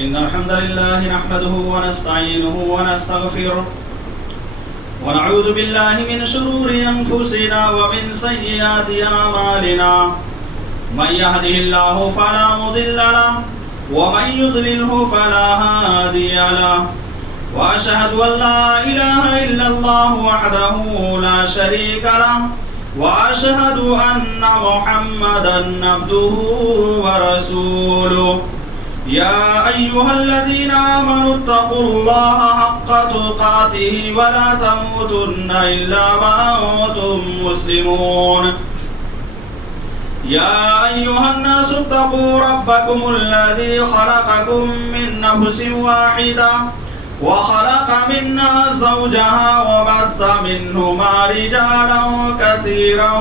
إن الحمد لله نحمده ونستعينه ونستغفره ونعوذ بالله من شرور أنفسنا ومن سيئات أعمالنا من يهده الله فلا مضل له ومن يضلله فلا هادي له وأشهد أن لا إله إلا الله وحده لا شريك له وأشهد أن محمدا عبده ورسوله يا أيها الذين آمنوا اتقوا الله حق تقاته ولا تموتن إلا وأنتم مسلمون يا أيها الناس اتقوا ربكم الذي خلقكم من نفس واحدة وخلق منها زوجها وبث منهما رجالا كثيرا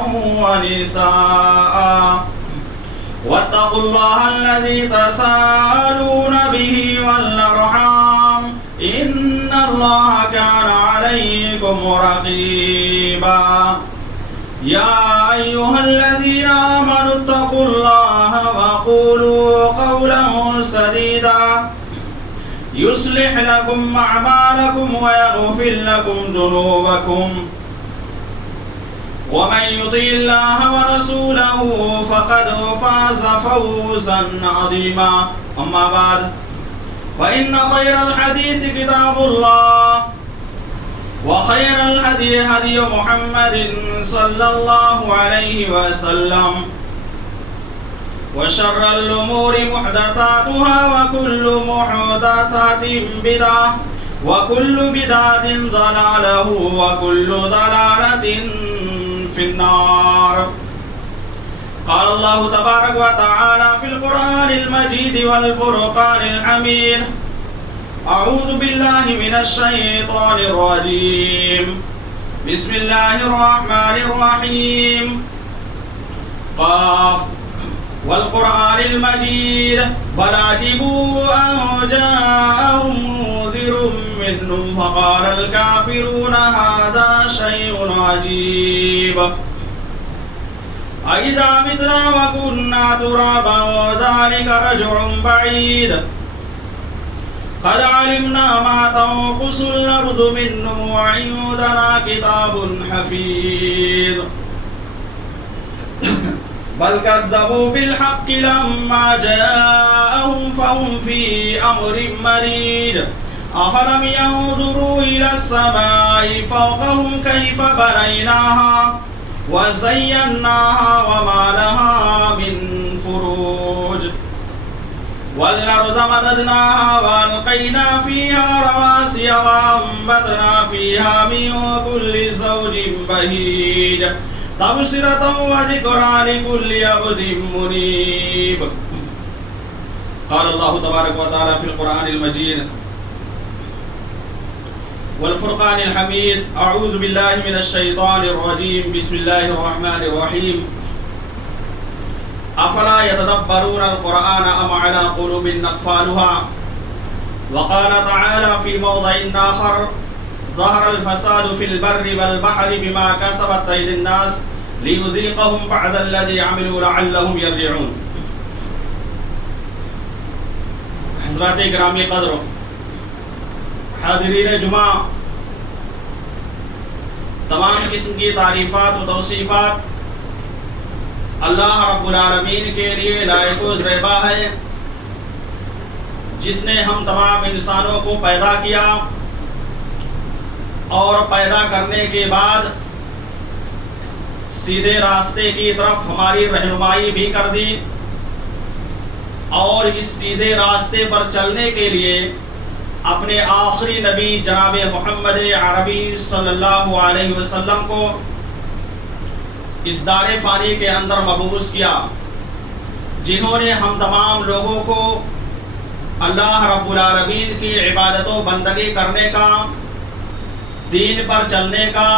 ونساء واتقوا الله الذي تساءلون به والأرحام إن الله كان عليكم رقيبا يا أيها الذين آمنوا اتقوا الله وقولوا قولا سديدا يصلح لكم أعمالكم ويغفر لكم ذنوبكم ومن يطع الله ورسوله فقد فاز فوزا عظيما أما بعد فإن خير الحديث كتاب الله وخير الهدي هدي محمد صلى الله عليه وسلم وشر الأمور محدثاتها وكل محدثات بدعة وكل بدعة ضلالة وكل ضلالة في النار. قال الله تبارك وتعالى في القرآن المجيد والفرقان الحميد أعوذ بالله من الشيطان الرجيم بسم الله الرحمن الرحيم قاف والقرآن المجيد بل عجبوا أن جاءهم منذر منهم فقال الكافرون هذا شيء عجيب أإذا متنا وكنا ترابا وذلك رجع بعيد قد علمنا ما تنقص الأرض منهم وعندنا كتاب حفيظ بل كذبوا بالحق لما جاءهم فهم في أمر مريج أفلم ينظروا إلى السماء فوقهم كيف بنيناها وزيناها وما لها من فروج والأرض مددناها وألقينا فيها رواسي وأنبتنا فيها من كل زوج بهيج تبصرة وذكرى لكل عبد منيب. قال الله تبارك وتعالى في القرآن المجيد والفرقان الحميد أعوذ بالله من الشيطان الرجيم بسم الله الرحمن الرحيم أفلا يتدبرون القرآن أم على قلوب أقفالها. وقال تعالى في موضع آخر ظهر الفساد في البر والبحر بما كسبت أيدي الناس ليذيقهم بعد الذي عملوا لعلهم يرجعون. حضرات گرامی قدر حاضرین جمعہ، تمام قسم کی تعریفات و توصیفات اللہ رب العالمین کے لیے لائق و زیبا ہے، جس نے ہم تمام انسانوں کو پیدا کیا اور پیدا کرنے کے بعد سیدھے راستے کی طرف ہماری رہنمائی بھی کر دی، اور اس سیدھے راستے پر چلنے کے لیے اپنے آخری نبی جناب محمد عربی صلی اللہ علیہ وسلم کو اس دار فانی کے اندر مبعوث کیا، جنہوں نے ہم تمام لوگوں کو اللہ رب العالمین کی عبادت و بندگی کرنے کا، دین پر چلنے کا،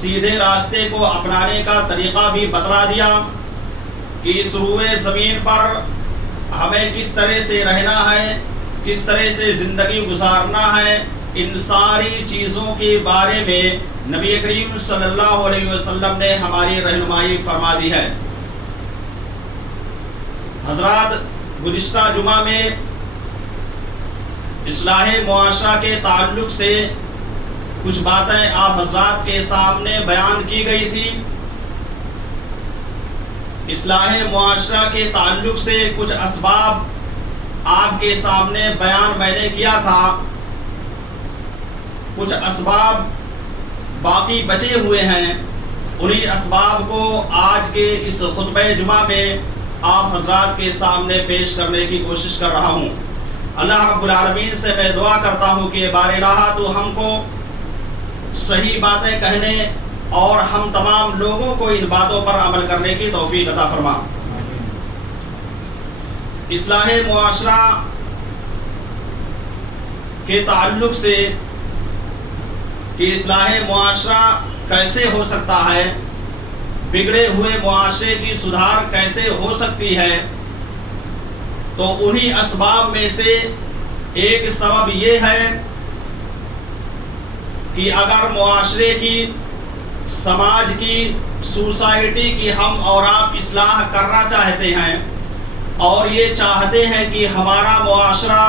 سیدھے راستے کو اپنانے کا طریقہ بھی بتلا دیا کہ اس روئے زمین پر ہمیں کس طرح سے رہنا ہے، کس طرح سے زندگی گزارنا ہے. ان ساری چیزوں کے بارے میں نبی کریم صلی اللہ علیہ وسلم نے ہماری رہنمائی فرما دی ہے. حضرات، گزشتہ جمعہ میں اصلاح معاشرہ کے تعلق سے کچھ باتیں آپ حضرات کے سامنے بیان کی گئی تھی. اصلاح معاشرہ کے تعلق سے کچھ اسباب آپ کے سامنے بیان میں نے کیا تھا. کچھ اسباب باقی بچے ہوئے ہیں. انہی اسباب کو آج کے اس خطبہ جمعہ میں آپ حضرات کے سامنے پیش کرنے کی کوشش کر رہا ہوں. اللہ رب العالمین سے میں دعا کرتا ہوں کہ بار الہ تو ہم کو صحیح باتیں کہنے اور ہم تمام لوگوں کو ان باتوں پر عمل کرنے کی توفیق عطا فرما. اصلاح معاشرہ کے تعلق سے کہ اصلاح معاشرہ کیسے ہو سکتا ہے، بگڑے ہوئے معاشرے کی سدھار کیسے ہو سکتی ہے، تو انہی اسباب میں سے ایک سبب یہ ہے کہ اگر معاشرے کی، سماج کی، سوسائٹی کی ہم اور آپ اصلاح کرنا چاہتے ہیں اور یہ چاہتے ہیں کہ ہمارا معاشرہ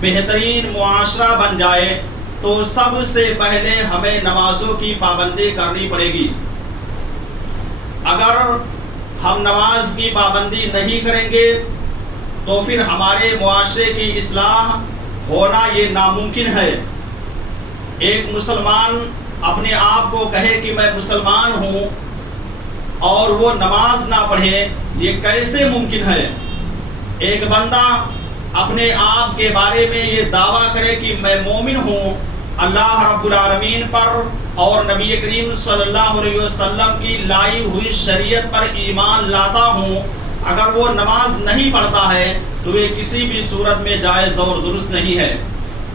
بہترین معاشرہ بن جائے، تو سب سے پہلے ہمیں نمازوں کی پابندی کرنی پڑے گی. اگر ہم نماز کی پابندی نہیں کریں گے تو پھر ہمارے معاشرے کی اصلاح ہونا یہ ناممکن ہے. ایک مسلمان اپنے آپ کو کہے کہ میں مسلمان ہوں اور وہ نماز نہ پڑھے، یہ کیسے ممکن ہے؟ ایک بندہ اپنے آپ کے بارے میں یہ دعویٰ کرے کہ میں مومن ہوں، اللہ رب العالمین پر اور نبی کریم صلی اللہ علیہ وسلم کی لائی ہوئی شریعت پر ایمان لاتا ہوں، اگر وہ نماز نہیں پڑھتا ہے تو یہ کسی بھی صورت میں جائز اور درست نہیں ہے.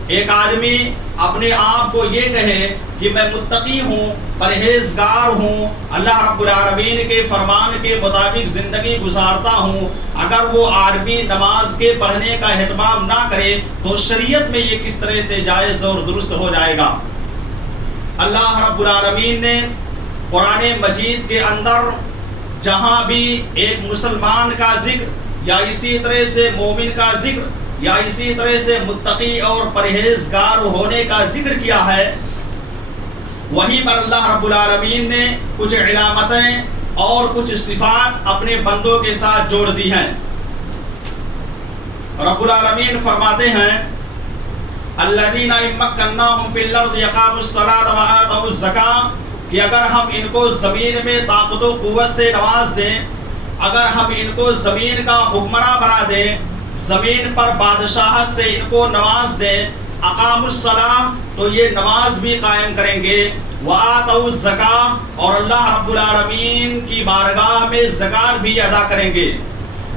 ایک آدمی اپنے آپ کو یہ کہے کہ میں متقی ہوں، پرہیزگار ہوں، اللہ رب العالمین کے فرمان کے مطابق زندگی گزارتا ہوں، اگر وہ آدمی نماز کے پڑھنے کا اہتمام نہ کرے تو شریعت میں یہ کس طرح سے جائز اور درست ہو جائے گا؟ اللہ رب العالمین نے قرآن مجید کے اندر جہاں بھی ایک مسلمان کا ذکر یا اسی طرح سے مومن کا ذکر یا اسی طرح سے متقی اور پرہیزگار ہونے کا ذکر کیا ہے، وہیں پر اللہ رب العالمین نے کچھ علامتیں اور کچھ صفات اپنے بندوں کے ساتھ جوڑ دی ہیں. رب العالمین فرماتے ہیں الذین مکناہم فی الارض یقاموا الصلاۃ وآتوا الزکاۃ، کہ اگر ہم ان کو زمین میں طاقت و قوت سے نواز دیں، اگر ہم ان کو زمین کا حکمراں بنا دیں، زمین پر بادشاہت سے ان کو نواز دیں، اقاموا الصلاۃ تو یہ نماز بھی قائم کریں گے، وآتوا الزکاۃ اور اللہ رب العالمین کی بارگاہ میں زکات بھی ادا کریں گے،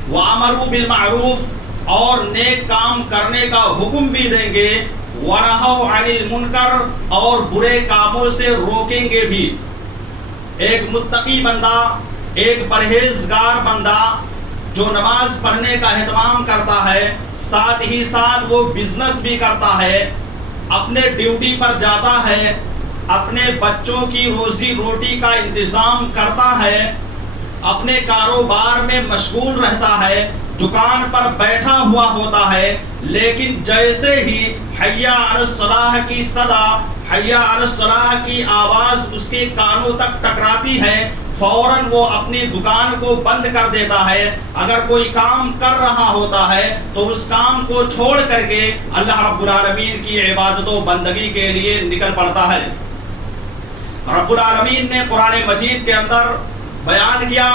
وامروا بالمعروف اور نیک کام کرنے کا حکم بھی دیں گے، ونہوا عن المنکر اور برے کاموں سے روکیں گے بھی. ایک متقی بندہ، ایک پرہیزگار بندہ جو نماز پڑھنے کا اہتمام کرتا ہے، ساتھ ہی ساتھ وہ بزنس بھی کرتا ہے، اپنے ڈیوٹی پر جاتا ہے، اپنے بچوں کی روزی روٹی کا انتظام کرتا ہے، اپنے کاروبار میں مشغول رہتا ہے، دکان پر بیٹھا ہوا ہوتا ہے، لیکن جیسے ہی حی علی الصلاح کی صدا، حی علی الصلاح کی آواز اس کے کانوں تک ٹکراتی ہے، فوراً وہ اپنی دکان کو بند کر دیتا ہے. اگر کوئی کام کر رہا ہوتا ہے تو اس کام کو چھوڑ کر کے اللہ رب العالمین کی عبادت و بندگی کے لیے نکل پڑتا ہے. رب العالمین نے قرآن مجید کے اندر بیان کیا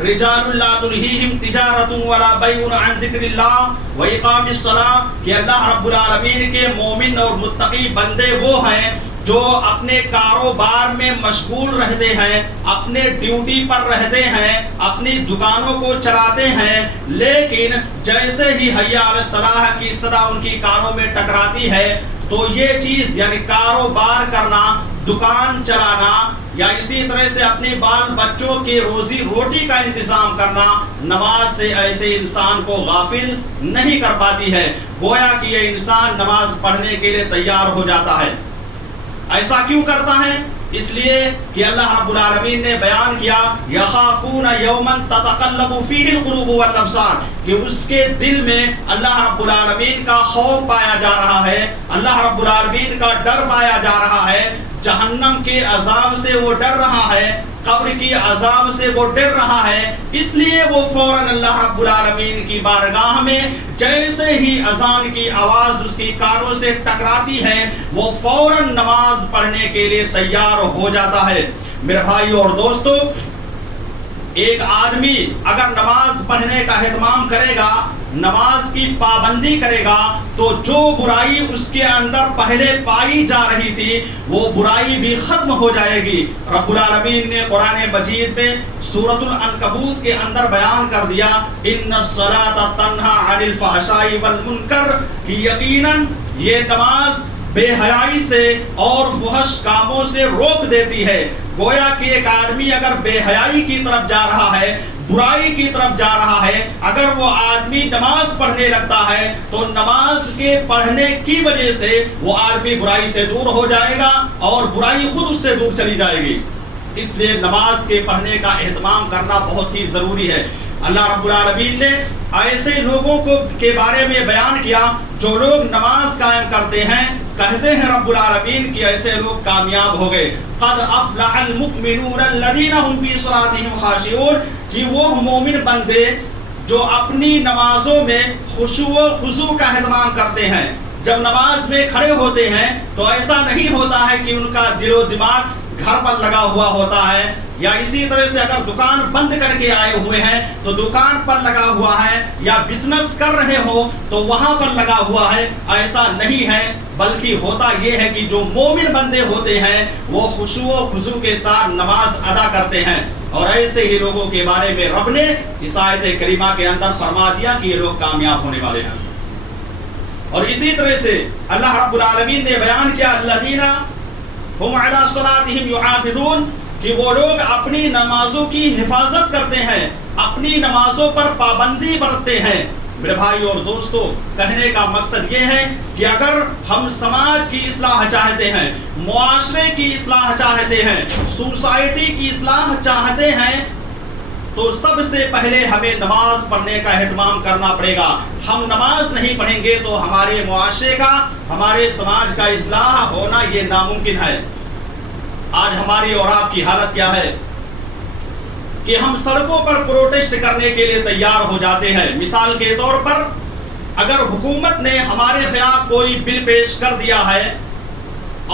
رجال لا تلہیہم تجارت ولا بیع عن ذکر اللہ واقام الصلاۃ، کہ اللہ رب العالمین کے مومن اور متقی بندے وہ ہیں جو اپنے کاروبار میں مشغول رہتے ہیں، اپنے ڈیوٹی پر رہتے ہیں، اپنی دکانوں کو چلاتے ہیں، لیکن جیسے ہی حی علی الصلاح کی صدا ان کی کانوں میں ٹکراتی ہے تو یہ چیز یعنی کاروبار کرنا، دکان چلانا یا اسی طرح سے اپنے بال بچوں کی روزی روٹی کا انتظام کرنا، نماز سے ایسے انسان کو غافل نہیں کر پاتی ہے. گویا کہ یہ انسان نماز پڑھنے کے لیے تیار ہو جاتا ہے. ایسا کیوں کرتا ہے؟ اس لیے کہ اللہ رب العالمین نے بیان کیا یخافون یوما تتقلب فیہ القلوب والابصار، کہ اس کے دل میں اللہ رب العالمین کا خوف پایا جا رہا ہے، اللہ رب العالمین کا ڈر پایا جا رہا ہے، جہنم کے عذاب سے وہ ڈر رہا ہے، قبر کی عذاب سے وہ ڈر رہا ہے، اس لیے وہ فوراً اللہ رب العالمین کی بارگاہ میں جیسے ہی اذان کی آواز اس کی کانوں سے ٹکراتی ہے وہ فوراً نماز پڑھنے کے لیے تیار ہو جاتا ہے۔ میرے بھائیو اور دوستو، ایک آدمی اگر نماز پڑھنے کا اہتمام کرے گا، نماز کی پابندی کرے گا، تو جو برائی اس کے اندر پہلے پائی جا رہی تھی وہ برائی بھی ختم ہو جائے گی۔ رب العالمین نے قرآن مجید میں سورۃ العنکبوت کے اندر بیان کر دیا ان الصلاۃ تنہی عن الفحشاء والمنکر، کہ یقیناً یہ نماز بے حیائی سے اور فحش کاموں سے روک دیتی ہے۔ گویا کہ ایک آدمی اگر بے حیائی کی طرف جا رہا ہے، برائی کی طرف جا رہا ہے، اگر وہ آدمی نماز پڑھنے لگتا ہے تو نماز کے پڑھنے کی وجہ سے وہ آدمی برائی سے دور ہو جائے گا اور برائی خود اس سے دور چلی جائے گی۔ اس لیے نماز کے پڑھنے کا اہتمام کرنا بہت ہی ضروری ہے۔ اللہ رب العالمین نے ایسے لوگوں کے بارے میں بیان کیا جو لوگ نماز قائم کرتے ہیں، کہتے ہیں رب العالمین کہ ایسے لوگ کامیاب ہو گئے۔ قد افلح المؤمنون الذین هم فی صلاتهم خاشعون، کہ وہ مومن بندے جو اپنی نمازوں میں خشوع و خضوع کا اہتمام کرتے ہیں۔ جب نماز میں کھڑے ہوتے ہیں تو ایسا نہیں ہوتا ہے کہ ان کا دل و دماغ گھر پر لگا ہوا ہوتا ہے، یا اسی طرح سے اگر دکان بند کر کے آئے ہوئے ہیں تو دکان پر لگا ہوا ہے، یا بزنس کر رہے ہو تو وہاں پر لگا ہوا ہے، ایسا نہیں ہے۔ بلکہ ہوتا یہ ہے کہ جو مومن بندے ہوتے ہیں وہ خشوع و خضوع کے ساتھ نماز ادا کرتے ہیں، اور ایسے ہی لوگوں کے بارے میں رب نے اس آیت کریمہ کے اندر فرما دیا کہ یہ لوگ کامیاب ہونے والے ہیں۔ اور اسی طرح سے اللہ رب العالمین نے بیان کیا الذین ہم علی صلاتہم یحافظون، کہ وہ لوگ اپنی نمازوں کی حفاظت کرتے ہیں، اپنی نمازوں پر پابندی برتتے ہیں۔ میرے بھائی اور دوستو، کہنے کا مقصد یہ ہے کہ اگر ہم سماج کی اصلاح چاہتے ہیں، معاشرے کی اصلاح چاہتے ہیں، سوسائٹی کی اصلاح چاہتے ہیں، تو سب سے پہلے ہمیں نماز پڑھنے کا اہتمام کرنا پڑے گا۔ ہم نماز نہیں پڑھیں گے تو ہمارے معاشرے کا، ہمارے سماج کا اصلاح ہونا یہ ناممکن ہے۔ آج ہماری اور آپ کی حالت کیا ہے کہ ہم سڑکوں پر پروٹیسٹ کرنے کے لیے تیار ہو جاتے ہیں۔ مثال کے طور پر اگر حکومت نے ہمارے خلاف کوئی بل پیش کر دیا ہے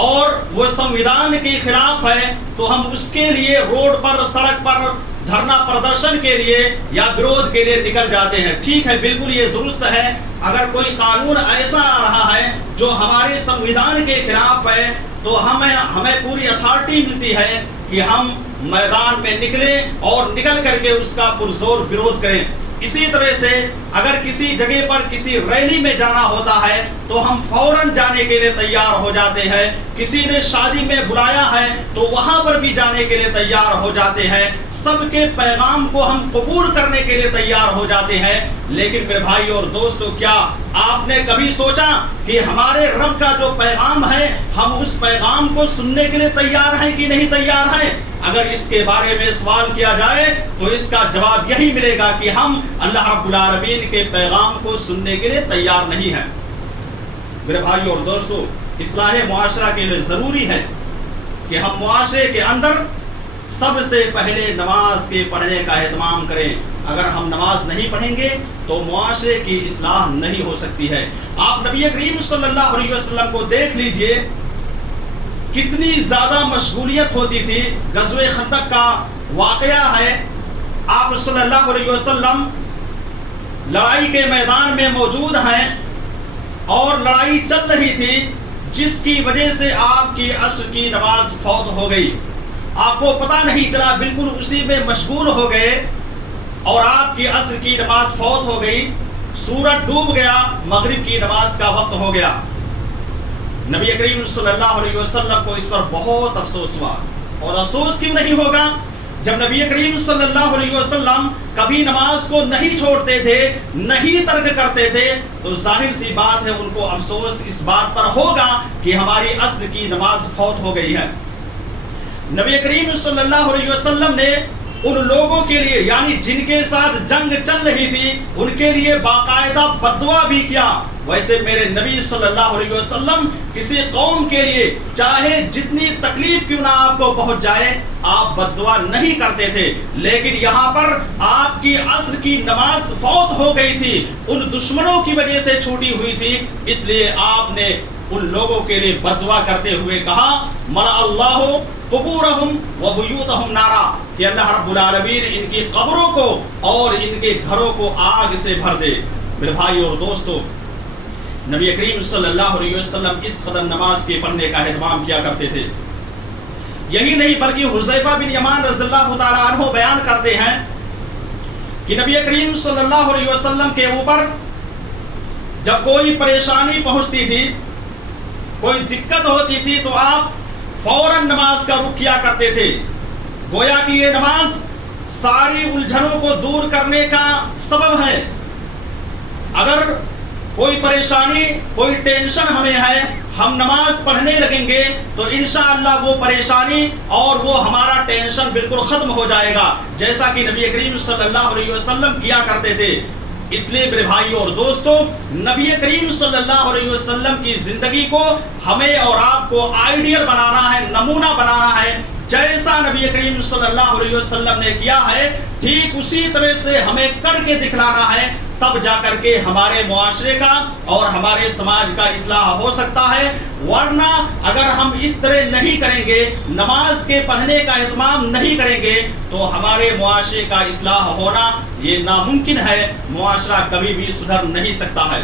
اور وہ سنویدھان کے خلاف ہے تو ہم اس کے لیے روڈ پر، سڑک پر دھرنا پردرشن کے لیے یا وروධ کے لیے نکل جاتے ہیں۔ ٹھیک ہے، بالکل یہ درست ہے۔ اگر کوئی قانون ایسا آ رہا ہے جو ہمارے سنویدھان کے خلاف ہے تو ہمیں پوری اتھارٹی ملتی ہے کہ ہم میدان میں نکلیں اور نکل کر کے اس کا پرزور وروධ کریں۔ اسی طرح سے اگر کسی جگہ پر کسی ریلی میں جانا ہوتا ہے تو ہم فوراً جانے کے لیے تیار ہو جاتے ہیں۔ کسی نے شادی میں بلایا ہے تو وہاں پر بھی جانے کے لیے تیار ہو جاتے ہیں۔ سب کے پیغام کو ہم قبول کرنے کے لیے تیار ہو جاتے ہیں۔ لیکن میرے بھائی اور دوستو، کیا آپ نے کبھی سوچا کہ ہمارے رب کا جو پیغام ہے ہم اس پیغام کو سننے کے لیے تیار ہیں کہ نہیں تیار ہیں؟ اگر اس کے بارے میں سوال کیا جائے تو اس کا جواب یہی ملے گا کہ ہم اللہ رب العالمین کے پیغام کو سننے کے لیے تیار نہیں ہیں۔ میرے بھائی اور دوستو، اصلاح معاشرہ کے لیے ضروری ہے کہ ہم معاشرے کے اندر سب سے پہلے نماز کے پڑھنے کا اہتمام کریں۔ اگر ہم نماز نہیں پڑھیں گے تو معاشرے کی اصلاح نہیں ہو سکتی ہے۔ آپ نبی کریم صلی اللہ علیہ وسلم کو دیکھ لیجئے، کتنی زیادہ مشغولیت ہوتی تھی۔ غزوہ خندق کا واقعہ ہے، آپ صلی اللہ علیہ وسلم لڑائی کے میدان میں موجود ہیں اور لڑائی چل رہی تھی، جس کی وجہ سے آپ کی عصر کی نماز فوت ہو گئی۔ آپ کو پتہ نہیں چلا، بالکل اسی میں مشغول ہو گئے اور آپ کی عصر کی نماز فوت ہو گئی۔ سورج ڈوب گیا، مغرب کی نماز کا وقت ہو گیا۔ نبی کریم صلی اللہ علیہ وسلم کو اس پر بہت افسوس ہوا، اور افسوس کیوں نہیں ہوگا جب نبی کریم صلی اللہ علیہ وسلم کبھی نماز کو نہیں چھوڑتے تھے، نہیں ترک کرتے تھے، تو ظاہر سی بات ہے ان کو افسوس اس بات پر ہوگا کہ ہماری عصر کی نماز فوت ہو گئی ہے۔ نبی کریم صلی اللہ علیہ وسلم نے ان لوگوں کے لیے یعنی جن کے ساتھ جنگ چل رہی تھی ان کے لیے باقاعدہ بددعا بھی کیا. ویسے میرے نبی صلی اللہ علیہ وسلم کسی قوم کے لیے چاہے جتنی تکلیف کیوں نہ آپ کو پہنچ جائے آپ بددعا نہیں کرتے تھے. لیکن یہاں پر آپ کی عصر کی نماز فوت ہو گئی تھی, ان دشمنوں کی وجہ سے چھوٹی ہوئی تھی, اس لیے آپ نے ان لوگوں کے لیے بددعا کرتے ہوئے کہا ملأ اللہ قبورہم وبیوتہم نارا, کہ اللہ رب العالمین ان کی قبروں کو اور ان کے گھروں کو آگ سے بھر دے. میرے بھائی اور دوستو, نبی کریم صلی اللہ علیہ وسلم اس قدر نماز کے پڑھنے کا اہتمام کیا کرتے تھے. یہی نہیں بلکہ حذیفہ بن یمان رضی اللہ تعالی عنہ بیان کرتے ہیں کہ نبی کریم صلی اللہ علیہ وسلم کے اوپر جب کوئی پریشانی پہنچتی تھی, کوئی دقت ہوتی تھی, تو آپ فوراً نماز کا رخ کیا کرتے تھے. گویا کہ یہ نماز ساری الجھنوں کو دور کرنے کا سبب ہے. اگر کوئی پریشانی کوئی ٹینشن ہمیں ہے, ہم نماز پڑھنے لگیں گے تو انشاءاللہ وہ پریشانی اور وہ ہمارا ٹینشن بالکل ختم ہو جائے گا, جیسا کہ نبی کریم صلی اللہ علیہ وسلم کیا کرتے تھے. اس لیے میرے بھائیو اور دوستو, نبی کریم صلی اللہ علیہ وسلم کی زندگی کو ہمیں اور آپ کو آئیڈیل بنانا ہے, نمونہ بنانا ہے. جیسا نبی کریم صلی اللہ علیہ وسلم نے کیا ہے ٹھیک اسی طرح سے ہمیں کر کے دکھلانا ہے, تب جا کر کے ہمارے معاشرے کا اور ہمارے سماج کا اصلاح ہو سکتا ہے. ورنہ اگر ہم اس طرح نہیں کریں گے, نماز کے پڑھنے کا اہتمام نہیں کریں گے, تو ہمارے معاشرے کا اصلاح ہونا یہ ناممکن ہے. معاشرہ کبھی بھی سدھر نہیں سکتا ہے.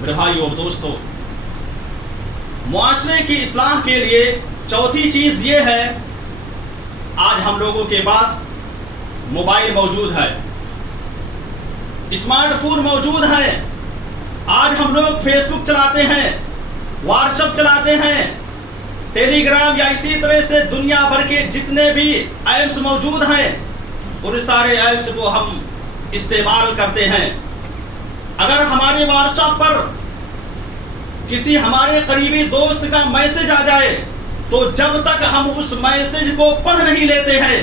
میرے بھائیو اور دوستو, معاشرے کی اصلاح کے لیے چوتھی چیز یہ ہے, آج ہم لوگوں کے پاس موبائل موجود ہے, اسمارٹ فون موجود ہے. آج ہم لوگ فیس بک چلاتے ہیں, واٹس ایپ چلاتے ہیں, ٹیلی گرام یا اسی طرح سے دنیا بھر کے جتنے بھی ایپس موجود ہیں ان سارے ایپس کو ہم استعمال کرتے ہیں. اگر ہمارے واٹس ایپ پر کسی ہمارے قریبی دوست کا میسج آ جائے تو جب تک ہم اس میسج کو پڑھ نہیں لیتے ہیں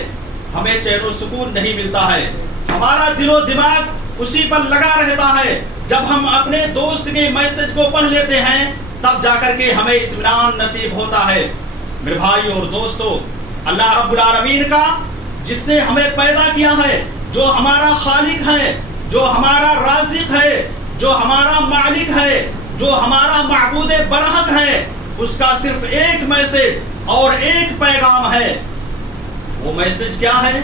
ہمیں چین و سکون نہیں ملتا ہے. ہمارا دل و دماغ اسی پر لگا رہتا ہے. جب ہم اپنے دوست کے میسج کو پڑھ لیتے ہیں تب جا کر کے ہمیں اطمینان نصیب ہوتا ہے. میرے بھائی اور دوستو, اللہ رب العالمین کا جس نے ہمیں پیدا کیا ہے, جو ہمارا خالق ہے, جو ہمارا رازق ہے, جو ہمارا مالک ہے, جو ہمارا معبود برحق ہے, اس کا صرف ایک میسج اور ایک پیغام ہے. وہ میسج کیا ہے,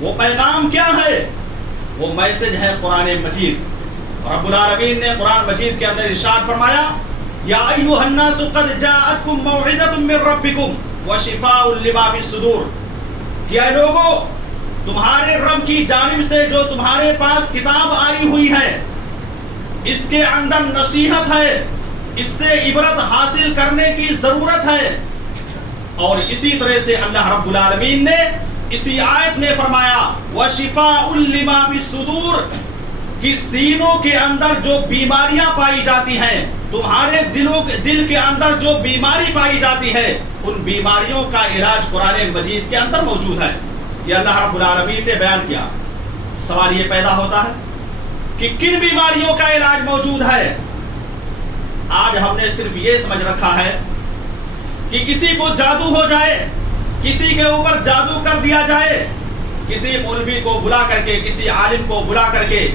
وہ پیغام کیا ہے؟ وہ میسج ہے قرآن مجید. رب العالمین نے قرآن مجید کے اندر ارشاد فرمایا یا ایھا الناس قد جاءتکم موعظۃ من ربکم وشفاء لما فی الصدور, کہ اے لوگو تمہارے رب کی جانب سے جو تمہارے پاس کتاب آئی ہوئی ہے اس کے اندر نصیحت ہے, اس سے عبرت حاصل کرنے کی ضرورت ہے. اور اسی طرح سے اللہ رب العالمین نے اسی آیت میں فرمایا وَشِفَاءٌ لِمَا فِي الصُّدُورِ, کہ سینوں کے اندر جو بیماریاں پائی جاتی ہیں, تمہارے دل کے اندر جو بیماری پائی جاتی ہے, ان بیماریوں کا علاج قرآن مجید کے اندر موجود ہے. یہ اللہ رب العالمین نے بیان کیا. سوال یہ پیدا ہوتا ہے کہ کن بیماریوں کا علاج موجود ہے؟ آج ہم نے صرف یہ سمجھ رکھا ہے کہ کسی کو جادو ہو جائے, کسی کے اوپر جادو کر دیا جائے, کسی مولوی کو بلا کر کے, کسی عالم کو بلا کر کے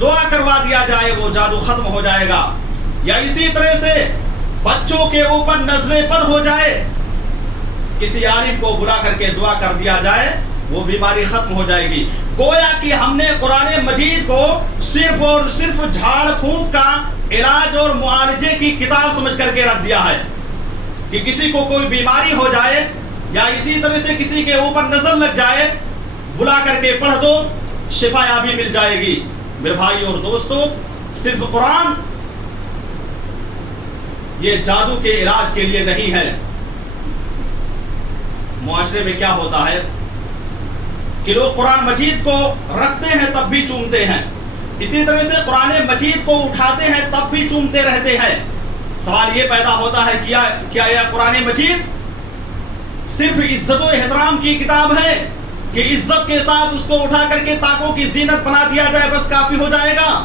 دعا کروا دیا جائے, وہ جادو ختم ہو جائے گا. یا اسی طرح سے بچوں کے اوپر نظر بد ہو جائے, کسی عالم کو بلا کر کے دعا کر دیا جائے, وہ بیماری ختم ہو جائے گی. گویا کہ ہم نے قرآن مجید کو صرف اور صرف جھاڑ پھونک کا علاج اور معالجے کی کتاب سمجھ کر کے رکھ دیا ہے کہ کسی کو کوئی بیماری ہو جائے یا اسی طرح سے کسی کے اوپر نظر لگ جائے, بلا کر کے پڑھ دو, شفا یابی مل جائے گی. میرے بھائی اور دوستو, صرف قرآن یہ جادو کے علاج کے لیے نہیں ہے. معاشرے میں کیا ہوتا ہے کہ لوگ قرآن مجید کو رکھتے ہیں تب بھی چومتے ہیں, اسی طرح سے قرآن مجید کو اٹھاتے ہیں تب بھی چومتے رہتے ہیں. سوال یہ پیدا ہوتا ہے کیا یہ قرآن مجید صرف عزت و احترام کی کتاب ہے کہ عزت کے ساتھ اس کو اٹھا کر کے طاقوں کی زینت بنا دیا جائے بس کافی ہو جائے گا؟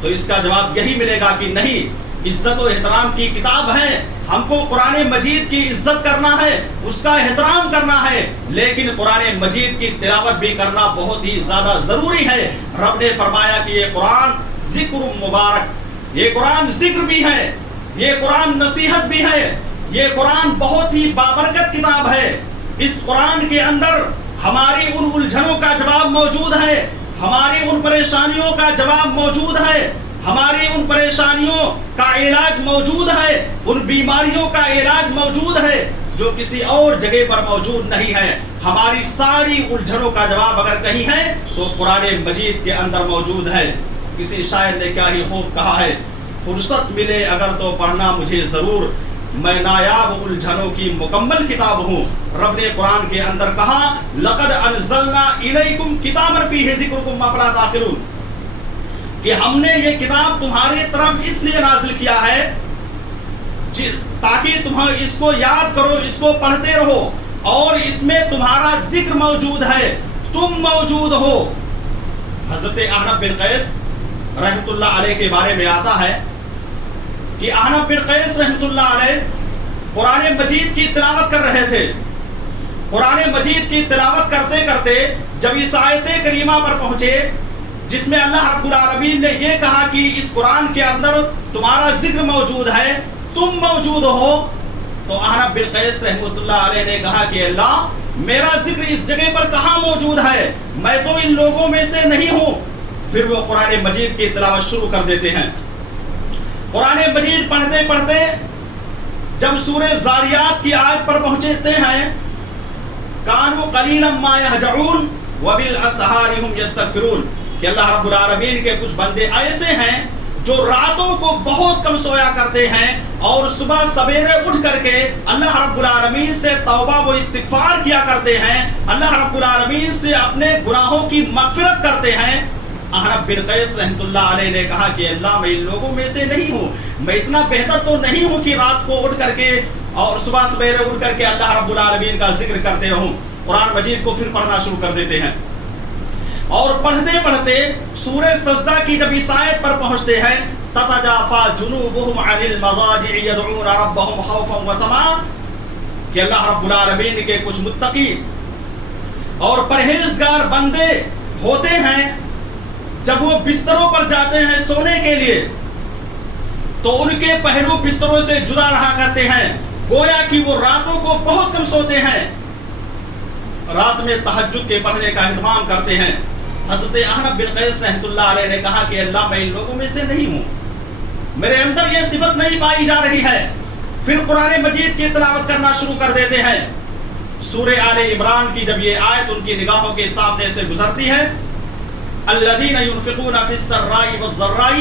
تو اس کا جواب یہی ملے گا کہ نہیں، عزت و احترام کی کتاب ہے، ہم کو قرآن مجید کی عزت کرنا ہے، اس کا احترام کرنا ہے، لیکن قرآن مجید کی تلاوت بھی کرنا بہت ہی زیادہ ضروری ہے۔ رب نے فرمایا کہ یہ قرآن ذکر مبارک، یہ قرآن ذکر بھی ہے، یہ قرآن نصیحت بھی ہے، یہ قرآن بہت ہی بابرکت کتاب ہے۔ اس قرآن کے اندر ہماری ان الجھنوں کا جواب موجود ہے، ہماری ان پریشانیوں کا جواب موجود ہے، ہماری ان پریشانیوں کا علاج موجود ہے، ان بیماریوں کا علاج موجود ہے جو کسی اور جگہ پر موجود نہیں ہے۔ ہماری ساری الجھنوں کا جواب اگر کہیں ہے تو قرآن مجید کے اندر موجود ہے۔ کسی شاعر نے کیا ہی خوب کہا ہے، فرصت ملے اگر تو پڑھنا مجھے ضرور، میں نایاب الجھنوں کی مکمل کتاب ہوں۔ رب نے قرآن کے اندر کہا لَقَدْ أَنزَلْنَا إِلَيْكُمْ كِتَابًا فِيهِ ذِكْرُكُمْ أَفَلَا تَعْقِلُونَ کہ ہم نے یہ کتاب تمہاری طرف اس لیے نازل کیا ہے تاکہ تم اس کو یاد کرو، اس کو پڑھتے رہو، اور اس میں تمہارا ذکر موجود ہے، تم موجود ہو۔ حضرت احنف بن قیس رحمت اللہ علیہ کے بارے میں آتا ہے کہ احنف بن قیس رحمت اللہ علیہ قرآن مجید کی تلاوت کر رہے تھے۔ قرآن مجید کی تلاوت کرتے کرتے جب اس آیت کریمہ پر پہنچے جس میں اللہ رب العالمین نے یہ کہا کہ اس قرآن کے اندر تمہارا ذکر موجود ہے، تم موجود ہو، تو احنف بن قیس رحمت اللہ علیہ نے کہا کہ اللہ میرا ذکر اس جگہ پر کہاں موجود ہے، میں تو ان لوگوں میں سے نہیں ہوں۔ پھر وہ قرآن مجید کی تلاوت شروع کر دیتے ہیں۔ قرآن مجید پڑھتے پڑھتے جب سورہ زاریات کی آیت پر پہنچتے ہیں کانوا قلیلا ما یہجعون وبالاسحار هم یستغفرون کہ اللہ رب العالمین کے کچھ بندے ایسے ہیں جو راتوں کو بہت کم سویا کرتے ہیں اور صبح سویرے اٹھ کر کے اللہ رب العالمین سے توبہ و استغفار کیا کرتے ہیں، اللہ رب العالمین سے اپنے گناہوں کی مغفرت کرتے ہیں۔ احنف بن قیس رحمت اللہ علیہ نے کہا کہ اللہ میں ان لوگوں میں سے نہیں ہوں، میں اتنا بہتر تو نہیں ہوں کہ رات کو اٹھ کر کے اور صبح سویرے اٹھ کر کے اللہ رب العالمین کا ذکر کرتے رہوں۔ قرآن مجید کو پھر پڑھنا شروع کر دیتے ہیں، اور پڑھتے پڑھتے سورہ سجدہ کی جب اس آیت پر پہنچتے ہیں تتجافا جنوبهم عن المضاجع يدعون ربهم خوفا وطمعا کہ اللہ رب العالمین کے کچھ متقی اور پرہیزگار بندے ہوتے ہیں جب وہ بستروں پر جاتے ہیں سونے کے لیے تو ان کے پہلو بستروں سے جدا رہا کرتے ہیں، گویا کہ وہ راتوں کو بہت کم سوتے ہیں، رات میں تہجد کے پڑھنے کا اہتمام کرتے ہیں۔ حضرت احنف بن قیس رحمت اللہ علیہ نے کہا کہ اللہ میں ان لوگوں میں سے نہیں ہوں، میرے اندر یہ صفت نہیں پائی جا رہی ہے۔ پھر قرآن مجید کی تلاوت کرنا شروع کر دیتے ہیں۔ سورہ آل عمران کی جب یہ آیت ان کی نگاہوں کے سامنے سے گزرتی ہے الذین ينفقون فی السراء والضراء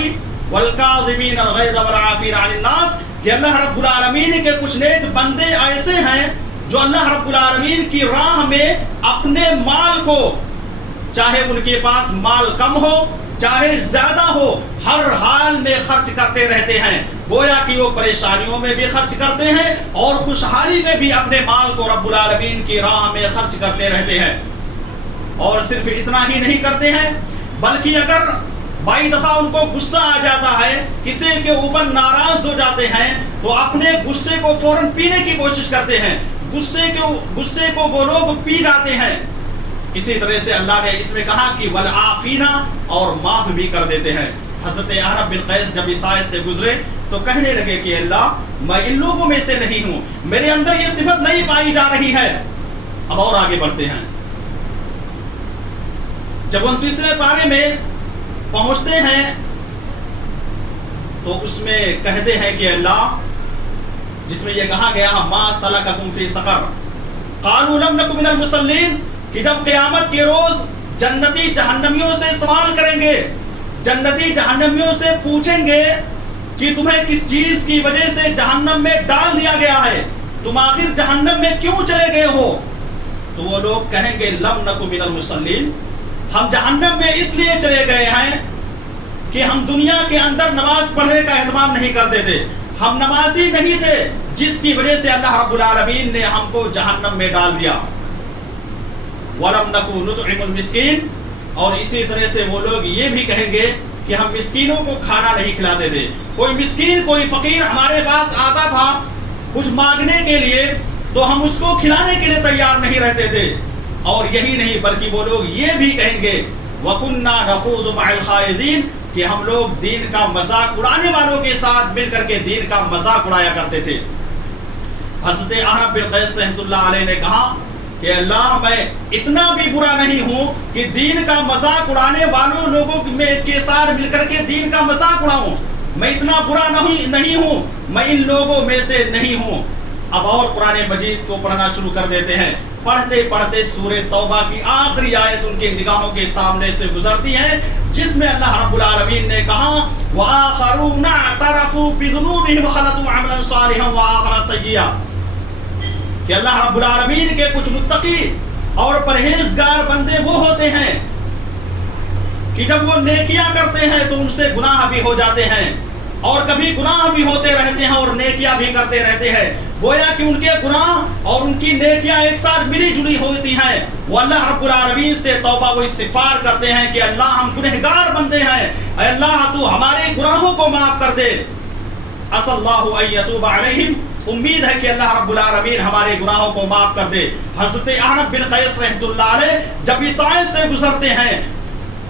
والکاظمین الغیظ والعافین عن الناس کہ اللہ رب العالمین کے کچھ نیک بندے ایسے ہیں جو اللہ رب العالمین کی راہ میں اپنے مال کو، چاہے ان کے پاس مال کم ہو چاہے زیادہ ہو، ہر حال میں خرچ کرتے رہتے ہیں، گویا کہ وہ پریشانیوں میں بھی خرچ کرتے ہیں اور خوشحالی میں بھی اپنے مال کو رب العالمین کی راہ میں خرچ کرتے رہتے ہیں۔ اور صرف اتنا ہی نہیں کرتے ہیں بلکہ اگر بائی دفعہ ان کو غصہ آ جاتا ہے، کسی کے اوپر ناراض ہو جاتے ہیں تو اپنے غصے کو فوراً پینے کی کوشش کرتے ہیں، غصے کو وہ لوگ پی جاتے ہیں۔ اسی طرح سے اللہ نے اس میں کہا کہ والعافینا اور معاف بھی کر دیتے ہیں۔ حضرت احنف بن قیس جب اس آیت سے گزرے تو کہنے لگے کہ اللہ میں ان لوگوں میں سے نہیں ہوں، میرے اندر یہ صفت نہیں پائی جا رہی ہے۔ اب اور آگے بڑھتے ہیں، جب 29ویں پارے میں پہنچتے ہیں تو اس میں کہتے ہیں کہ اللہ، جس میں یہ کہا گیا ما سلککم فی سقر قالوا لم نک من المصلین کہ جب قیامت کے روز جنتی جہنمیوں سے سوال کریں گے، جنتی جہنمیوں سے پوچھیں گے کہ تمہیں کس چیز کی وجہ سے جہنم میں ڈال دیا گیا ہے، تم آخر جہنم میں کیوں چلے گئے ہو؟ تو وہ لوگ کہیں گے لم نک من المصلین، ہم جہنم میں اس لیے چلے گئے ہیں کہ ہم دنیا کے اندر نماز پڑھنے کا اہتمام نہیں کرتے تھے، ہم نمازی نہیں تھے، جس کی وجہ سے اللہ رب العالمین نے ہم کو جہنم میں ڈال دیا. وَلَمْ نَكُ نُطْعِمُ الْمِسْكِينَ. اور اسی طرح سے وہ لوگ یہ بھی کہیں گے کہ ہم مسکینوں کو کھانا نہیں کھلاتے تھے. کوئی مسکین کوئی فقیر ہمارے پاس آتا تھا کچھ مانگنے کے لیے تو ہم اس کو کھلانے کے لیے تیار نہیں رہتے تھے. اور یہی نہیں بلکہ وہ لوگ یہ بھی کہیں گے وَكُنَّا نَخُوضُ مَعَ الْخَائِضِينَ کہ ہم لوگ دین کا مذاق اڑانے والوں کے ساتھ مل کر کے دین کا مذاق اڑایا کرتے تھے. حضرت احنف بن قیس رحمۃ اللہ علیہ نے کہا کہ اللہ میں اتنا بھی برا نہیں ہوں کہ دین کا مذاق اڑانے والوں لوگوں کے ساتھ مل کر کے دین کا مذاق اڑاؤں. میں اتنا برا نہیں ہوں, میں ان لوگوں میں سے نہیں ہوں. اب اور قرآن مجید کو پڑھنا شروع کر دیتے ہیں. پڑھتے پڑھتے سورہ توبہ کی آخری آیت ان کے نگاہوں کے سامنے سے گزرتی ہے جس میں اللہ رب العالمین نے کہا وَآخَرُونَ اعْتَرَفُوا بِذُنُوبِهِمْ خَلَطُوا عَمَلًا صَالِحًا وَآخَرَ سَيِّئًا کہ اللہ رب العالمین کے کچھ متقی اور پرہیزگار بندے وہ ہوتے ہیں کہ جب وہ نیکیاں کرتے ہیں تو ان سے گناہ بھی ہو جاتے ہیں اور کبھی گناہ بھی ہوتے رہتے ہیں اور نیکیاں بھی کرتے رہتے ہیں. گویا کہ ان کے گناہ اور ان کی نیکیاں ایک ساتھ ملی جلی ہوتی ہیں. وہ اللہ رب العالمین سے توبہ و استغفار کرتے ہیں کہ اللہ ہم گنہگار بندے ہیں, اے اللہ تو ہمارے گناہوں کو معاف کر دے. عسى الله ان يتوب عليهم امید ہے کہ اللہ رب العالمین ہمارے گناہوں کو معاف کر دے. حضرت احنف بن قیس رحمۃ اللہ علیہ جب اس آیت سے گزرتے ہیں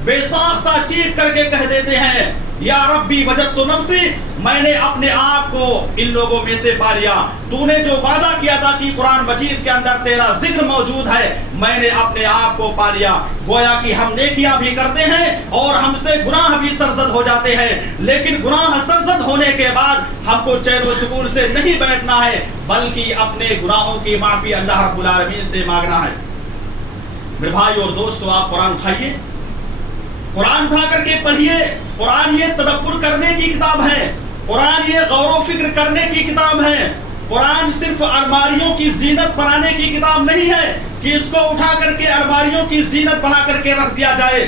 بے ساختہ چیخ کر کے کہہ دیتے ہیں یا ربی وجدت نفسی میں نے اپنے آپ کو ان لوگوں میں سے پا لیا. تو نے جو وعدہ کیا تھا کہ قرآن مجید کے اندر تیرا ذکر موجود ہے میں نے اپنے آپ کو پا لیا. گویا کہ ہم نیکیاں بھی کرتے ہیں اور ہم سے گناہ بھی سرزد ہو جاتے ہیں, لیکن گناہ سرزد ہونے کے بعد ہم کو چین و سکون سے نہیں بیٹھنا ہے بلکہ اپنے گناہوں کی معافی اللہ رب العالمین سے مانگنا ہے. میرے بھائی اور دوستو آپ قرآن اٹھائیے, قرآن اٹھا کر کے پڑھیے. قرآن یہ تدبر کرنے کی کتاب ہے, قرآن یہ غور و فکر کرنے کی کتاب ہے. قرآن صرف الماریوں کی زینت بنانے کی کتاب نہیں ہے کہ اس کو اٹھا کر کے الماریوں کی زینت بنا کر کے رکھ دیا جائے.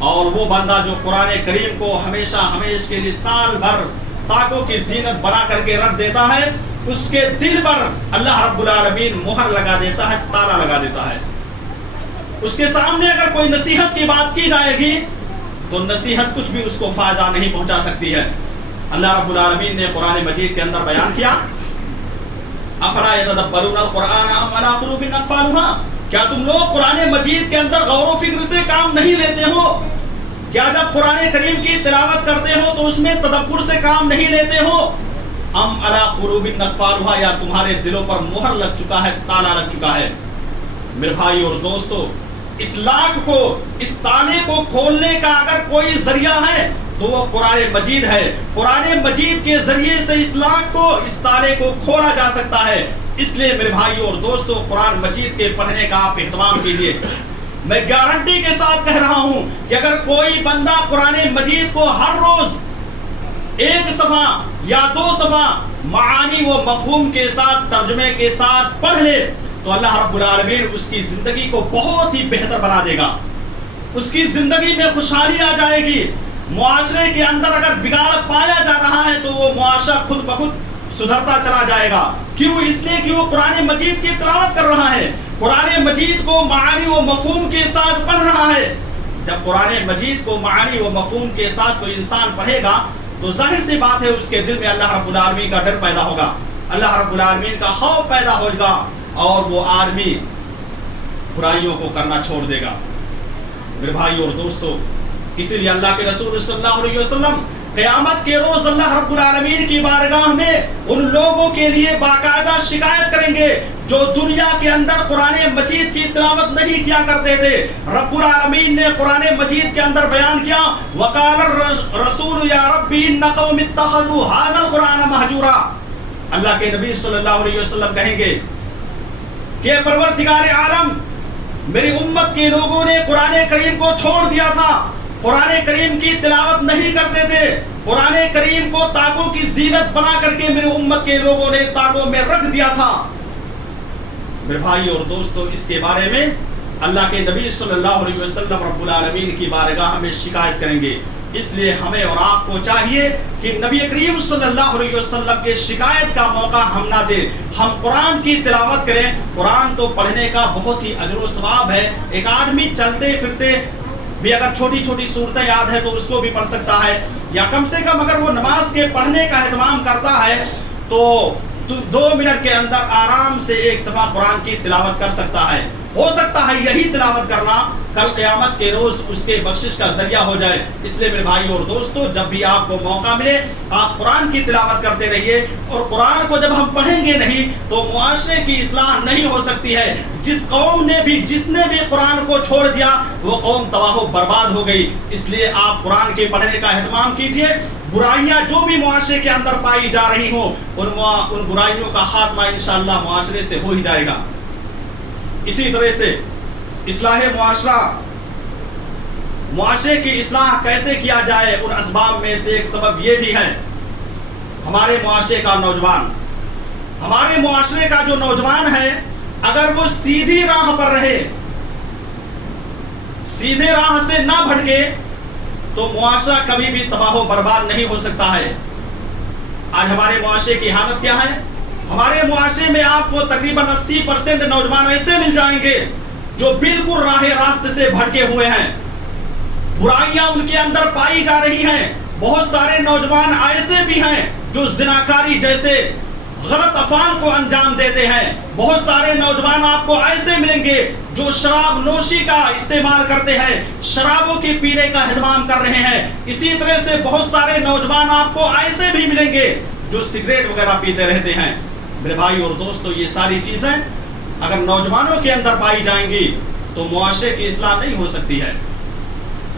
اور وہ بندہ جو قرآن کریم کو ہمیشہ ہمیشہ کے لیے سال بھر تاکوں کی زینت بنا کر کے رکھ دیتا ہے اس کے دل پر اللہ رب العالمین مہر لگا دیتا ہے, تالا لگا دیتا ہے. اس کے سامنے اگر کوئی نصیحت کی بات کی جائے گی تو نصیحت کچھ بھی اس کو فائدہ نہیں پہنچا سکتی ہے. اللہ رب العالمین نے قرآن مجید کے اندر بیان کیا افلا یتدبرون القرآن ام علی قلوب اقفالها کیا تم لوگ قرآن مجید کے اندر غور و فکر سے کام نہیں لیتے ہو؟ کیا جب قرآن کریم کی تلاوت کرتے ہو تو اس میں تدبر سے کام نہیں لیتے ہو؟ ام علی قلوب اقفالها یا تمہارے دلوں پر مہر لگ چکا ہے, تالا لگ چکا ہے. میرے بھائی اور دوستو اس لاک کو, اس تانے کو کھولنے کا اگر کوئی ذریعہ ہے تو وہ قرآن مجید ہے. قرآن مجید کے ذریعے سے اس لاک کو, اس تالے کو کھولا جا سکتا ہے. اس لیے میرے بھائیو اور دوستو قرآن مجید کے پڑھنے کا آپ اہتمام کیجیے. میں گارنٹی کے ساتھ کہہ رہا ہوں کہ اگر کوئی بندہ قرآن مجید کو ہر روز ایک صفحہ یا 2 صفحہ معانی و مفہوم کے ساتھ ترجمے کے ساتھ پڑھ لے تو اللہ رب العالمین اس کی زندگی کو بہت ہی بہتر بنا دے گا. اس کی زندگی میں خوشحالی آ جائے گی. معاشرے کے اندر اگر بگاڑ پایا جا رہا ہے تو وہ معاشرہ خود بخود سدھرتا چلا جائے گا. کیوں؟ اس لیے کہ وہ قرآن مجید کی تلاوت کر رہا ہے, قرآن مجید کو معانی و مفہوم کے ساتھ پڑھ رہا ہے. جب قرآن مجید کو معانی و مفہوم کے ساتھ کوئی انسان پڑھے گا تو ظاہر سی بات ہے اس کے دل میں اللہ رب العالمین کا ڈر پیدا ہوگا, اللہ رب العالمین کا خوف پیدا ہوگا اور وہ آدمی برائیوں کو کرنا چھوڑ دے گا. میرے بھائی اور دوستو اسی لیے اللہ کے رسول صلی اللہ علیہ وسلم قیامت کے روز اللہ رب العالمین کی بارگاہ میں ان لوگوں کے لیے باقاعدہ شکایت کریں گے جو دنیا کے اندر قرآن مجید کی تلاوت نہیں کیا کرتے تھے. رب العالمین نے قرآن مجید کے اندر بیان کیا وقال الرسول یا ربی ان قوم اتخذوا هذا القرآن مہجورا. اللہ کے نبی صلی اللہ علیہ وسلم کہیں گے کہ پروردگار عالم میری امت کے لوگوں نے قرآن کریم کو چھوڑ دیا تھا, قرآن کریم کی تلاوت نہیں کرتے تھے, قرآن کریم کو تاکوں کی زینت بنا کر کے میری امت کے لوگوں نے تاکوں میں رکھ دیا تھا. میرے بھائی اور دوستو اس کے بارے میں اللہ کے نبی صلی اللہ علیہ وسلم رب العالمین کی بارگاہ میں شکایت کریں گے. اس لیے ہمیں اور آپ کو چاہیے کہ نبی کریم صلی اللہ علیہ وسلم کے شکایت کا موقع ہم نہ دیں. ہم قرآن کی تلاوت کریں. قرآن تو پڑھنے کا بہت ہی اجر و ثواب ہے. ایک آدمی چلتے پھرتے بھی اگر چھوٹی چھوٹی صورتیں یاد ہے تو اس کو بھی پڑھ سکتا ہے, یا کم سے کم اگر وہ نماز کے پڑھنے کا اہتمام کرتا ہے تو 2 منٹ کے اندر آرام سے ایک صفحہ قرآن کی تلاوت کر سکتا ہے. ہو سکتا ہے یہی تلاوت کرنا کل قیامت کے روز اس کے بخشش کا ذریعہ ہو جائے. اس لیے میرے بھائی اور دوستو, جب بھی آپ کو موقع ملے آپ قرآن کی تلاوت کرتے رہیے. اور قرآن کو جب ہم پڑھیں گے نہیں تو معاشرے کی اصلاح نہیں ہو سکتی ہے. جس نے بھی قرآن کو چھوڑ دیا وہ قوم تباہ و برباد ہو گئی. اس لیے آپ قرآن کے پڑھنے کا اہتمام کیجئے. برائیاں جو بھی معاشرے کے اندر پائی جا رہی ہوں ان برائیوں کا خاتمہ انشاءاللہ معاشرے سے ہو ہی جائے گا. اسی طرح سے اصلاح معاشرے کی اصلاح کیسے کیا جائے, ان اسباب میں سے ایک سبب یہ بھی ہے ہمارے معاشرے کا نوجوان. ہمارے معاشرے کا جو نوجوان ہے اگر وہ سیدھی راہ پر رہے, سیدھے راہ سے نہ بھٹکے تو معاشرہ کبھی بھی تباہ و برباد نہیں ہو سکتا ہے. آج ہمارے معاشرے کی حالت کیا ہے؟ ہمارے معاشرے میں آپ کو تقریباً 80% نوجوان ایسے مل جائیں گے جو بالکل راہ راست سے بھٹکے ہوئے ہیں. برائیاں ان کے اندر پائی جا رہی ہیں. بہت سارے نوجوان ایسے بھی ہیں جو زناکاری جیسے غلط افعال کو انجام دیتے ہیں. بہت سارے نوجوان آپ کو ایسے ملیں گے جو شراب نوشی کا استعمال کرتے ہیں, شرابوں کی پینے کا اہتمام کر رہے ہیں. اسی طرح سے بہت سارے نوجوان آپ کو ایسے بھی ملیں گے جو سگریٹ وغیرہ پیتے رہتے ہیں. میرے بھائی اور دوستو, یہ ساری چیزیں اگر نوجوانوں کے اندر پائی جائیں گی تو معاشرے کی اصلاح نہیں ہو سکتی ہے.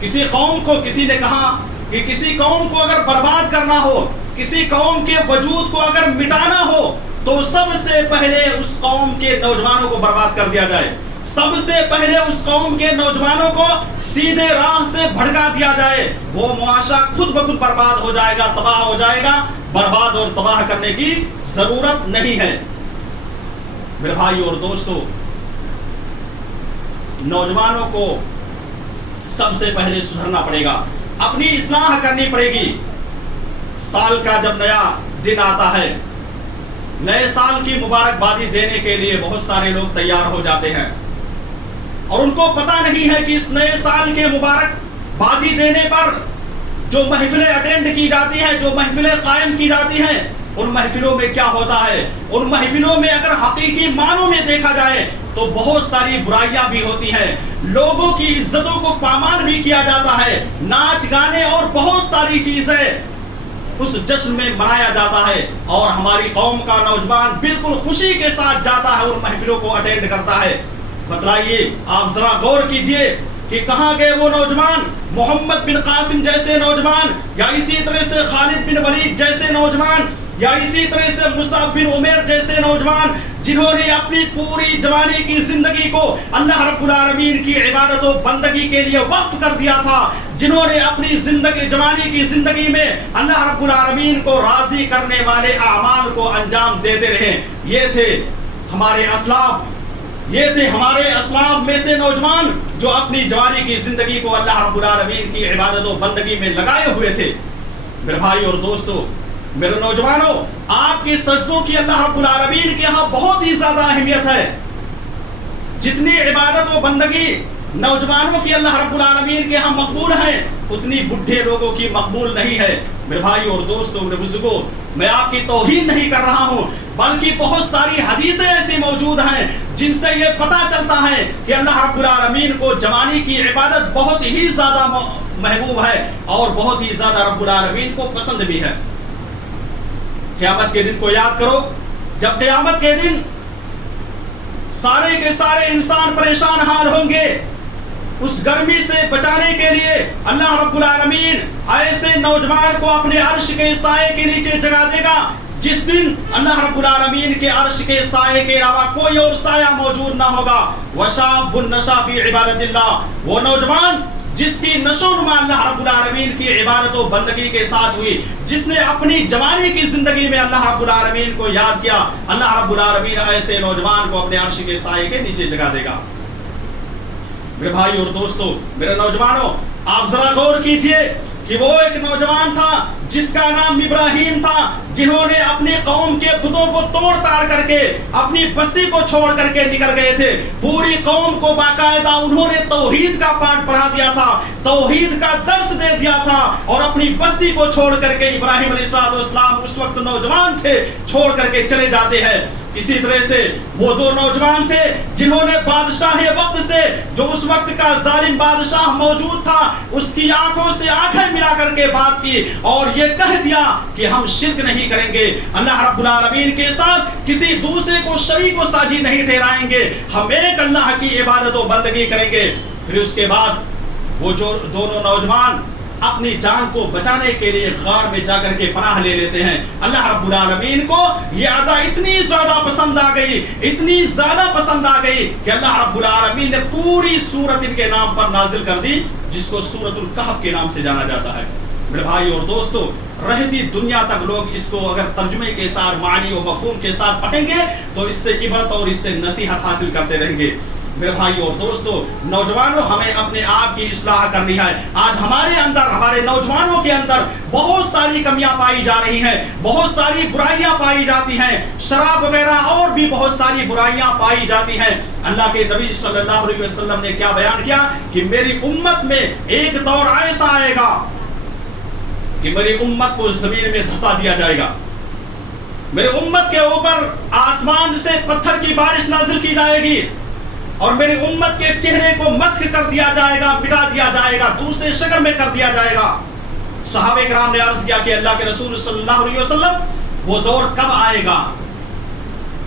کسی قوم کو کسی نے کہا کہ کسی قوم کو اگر برباد کرنا ہو, کسی قوم کے وجود کو اگر مٹانا ہو تو سب سے پہلے اس قوم کے نوجوانوں کو برباد کر دیا جائے. سب سے پہلے اس قوم کے نوجوانوں کو سیدھے راہ سے بھٹکا دیا جائے. وہ معاشرہ خود بخود برباد ہو جائے گا, تباہ ہو جائے گا. برباد اور تباہ کرنے کی ضرورت نہیں ہے. میرے بھائی اور دوستو, نوجوانوں کو سب سے پہلے سدھرنا پڑے گا, اپنی اصلاح کرنی پڑے گی. سال کا جب نیا دن آتا ہے, نئے سال کی مبارکبادی دینے کے لیے بہت سارے لوگ تیار ہو جاتے ہیں اور ان کو پتہ نہیں ہے کہ اس نئے سال کے مبارکبادی دینے پر جو محفلیں اٹینڈ کی جاتی ہیں, جو محفلیں قائم کی جاتی ہیں, ان محفلوں میں کیا ہوتا ہے. ان محفلوں میں اگر حقیقی معنوں میں دیکھا جائے تو بہت ساری برائیاں بھی ہوتی ہیں. لوگوں کی عزتوں کو پامال بھی کیا جاتا ہے. ناچ گانے اور بہت ساری چیزیں اس جشن میں منایا جاتا ہے اور ہماری قوم کا نوجوان بالکل خوشی کے ساتھ جاتا ہے, ان محفلوں کو اٹینڈ کرتا ہے. بتلائیے, آپ ذرا غور کیجئے کہ کہاں گئے وہ نوجوان, محمد بن قاسم جیسے نوجوان, یا اسی طرح سے خالد بن ولید جیسے نوجوان, یا اسی طرح سے مصعب بن عمیر جیسے نوجوان, جنہوں نے اپنی پوری جوانی کی زندگی کو اللہ رب العالمین کی عبادت و بندگی کے لیے وقف کر دیا تھا, جنہوں نے اپنی جوانی کی زندگی میں اللہ رب العالمین کو راضی کرنے والے اعمال کو انجام دیتے رہے. یہ تھے ہمارے اسلاف, یہ تھے ہمارے اسلاف میں سے نوجوان جو اپنی جوانی کی زندگی کو اللہ رب العالمین کی عبادت و بندگی میں لگائے ہوئے تھے. میرے بھائی اور دوستو, میرے نوجوانوں, آپ کی سجدوں کی اللہ رب العالمین کے ہاں بہت ہی زیادہ اہمیت ہے. جتنی عبادت و بندگی نوجوانوں کی اللہ رب العالمین کے ہاں مقبول ہے اتنی بڈھے لوگوں کی مقبول نہیں ہے. میرے بھائی اور دوستو, میرے بزرگوں, میں آپ کی توہین نہیں کر رہا ہوں بلکہ بہت ساری حدیثیں ایسی موجود ہیں جن سے یہ پتہ چلتا ہے کہ اللہ رب العالمین کو جوانی کی عبادت بہت ہی زیادہ محبوب ہے اور بہت ہی زیادہ رب العالمین کو پسند بھی ہے. قیامت کے دن کو یاد کرو, جب قیامت کے دن سارے کے سارے انسان پریشان حال ہوں گے, اس گرمی سے بچانے کے لیے اللہ رب العالمین ایسے نوجوان کو اپنے عرش کے سائے کے نیچے جگا دے گا جس دن اللہ رب العالمین کے عرش کے سائے کے علاوہ کوئی اور سایہ موجود نہ ہوگا. وشاب النشا فی عبادت اللہ, وہ نوجوان جس کی نشو نما اللہ رب العالمین کی عبادت و بندگی کے ساتھ ہوئی, جس نے اپنی جوانی کی زندگی میں اللہ رب العالمین کو یاد کیا, اللہ رب العالمین ایسے نوجوان کو اپنے عرش کے سائے کے نیچے جگا دے گا. میرے بھائی اور دوستو, میرے نوجوانوں, آپ ذرا غور کیجئے کہ وہ ایک نوجوان تھا جس کا نام ابراہیم تھا، جنہوں نے اپنی قوم کے بتوں کو توڑ تاڑ کر کے اپنی بستی کو چھوڑ کر کے نکل گئے تھے۔ پوری قوم کو باقاعدہ انہوں نے توحید کا پاٹ پڑھا دیا تھا، توحید کا درس دے دیا تھا، اور اپنی بستی کو چھوڑ کر کے ابراہیم علیہ السلام اس وقت نوجوان تھے، چھوڑ کر کے چلے جاتے ہیں۔ اسی طرح سے وہ دو نوجوان تھے جنہوں نے بادشاہ وقت سے، جو اس وقت کا ظالم بادشاہ موجود تھا، اس کی آنکھوں سے آنکھیں ملا کر کے بات کی اور یہ کہہ دیا کہ ہم شرک نہیں کریں گے، اللہ رب العالمین کے ساتھ کسی دوسرے کو شریک و ساجی نہیں ٹھہرائیں گے، ہم ایک اللہ کی عبادت و بندگی کریں گے۔ پھر اس کے بعد وہ جو دونوں نوجوان اپنی جان کو بچانے کے لیے غار میں جا کر کے پناہ لے لیتے ہیں۔ اللہ رب العالمین کو یہ ادا اتنی زیادہ پسند آ گئی، اتنی زیادہ پسند آ گئی کہ اللہ رب العالمین نے پوری سورت ان کے نام پر نازل کر دی، جس کو سورت الکہف کے نام سے جانا جاتا ہے۔ میرے بھائی اور دوستو، رہتی دنیا تک لوگ اس کو اگر ترجمے کے ساتھ، معنی و مفہوم کے ساتھ پڑھیں گے تو اس سے عبرت اور اس سے نصیحت حاصل کرتے رہیں گے۔ میرے بھائی اور دوستو، نوجوانوں، ہمیں اپنے آپ کی اصلاح کرنی ہے۔ آج ہمارے اندر، ہمارے نوجوانوں کے اندر بہت ساری کمیاں پائی جا رہی ہیں، بہت ساری برائیاں پائی جاتی ہیں، شراب وغیرہ اور بھی بہت ساری برائیاں پائی جاتی ہیں۔ اللہ کے نبی صلی اللہ علیہ وسلم نے کیا بیان کیا کہ میری امت میں ایک دور ایسا آئے گا کہ میری امت کو زمین میں دھسا دیا جائے گا، میری امت کے اوپر آسمان سے پتھر کی بارش نازل کی جائے گی، اور میری امت کے چہرے کو مسخ کر دیا جائے گا، مٹا دیا جائے گا، دوسرے شکل میں کر دیا جائے گا۔ صحابہ کرام نے عرض کیا کہ اللہ کے رسول صلی اللہ علیہ وسلم، وہ دور کب آئے گا؟